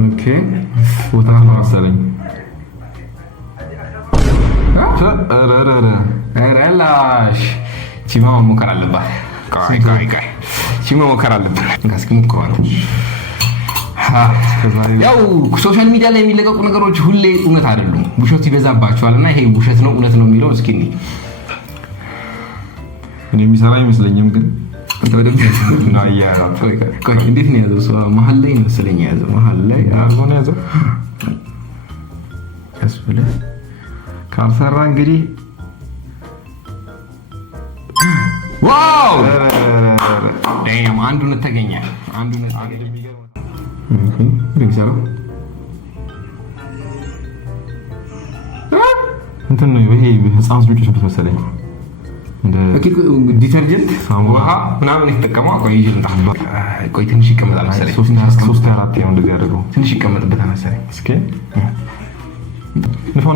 ኦኬ ቦታ ነው መሰለኝ። ረላሽ ቺማ መሞከር አለባት። ቆይ ቺማ መሞከር አለባት። እንግዲህ ሙከራ ያው ሶሻል ሚዲያ ላይ የሚለቀቁ ነገሮች ሁሌ እውነት አይደሉም፣ ውሸት ይበዛባቸዋልና ይሄ ውሸት ነው እውነት ነው የሚለው እስኪ እኔ የሚሰራ አይመስለኝም ግን እንዴት ነው ያዘው? ሰው መሀል ላይ ነው መሰለኝ ያዘው። መሀል ላይ አርጎን ያዘው ያስበለ ካልሰራ እንግዲህ ዋው ዳም አንዱን ተገኘ። እንትን ነው ይሄ ህፃን ልጆች ነው መሰለኝ እንደ ዲተርጀንት ውሃ ምናምን የተጠቀመው። ቆይ ትንሽ ይቀመጣል መሰለኝ። 3-4 ነው እንደዚህ ያደርገው። ትንሽ ይቀመጥበታል መሰለኝ። እስኪ ንፎ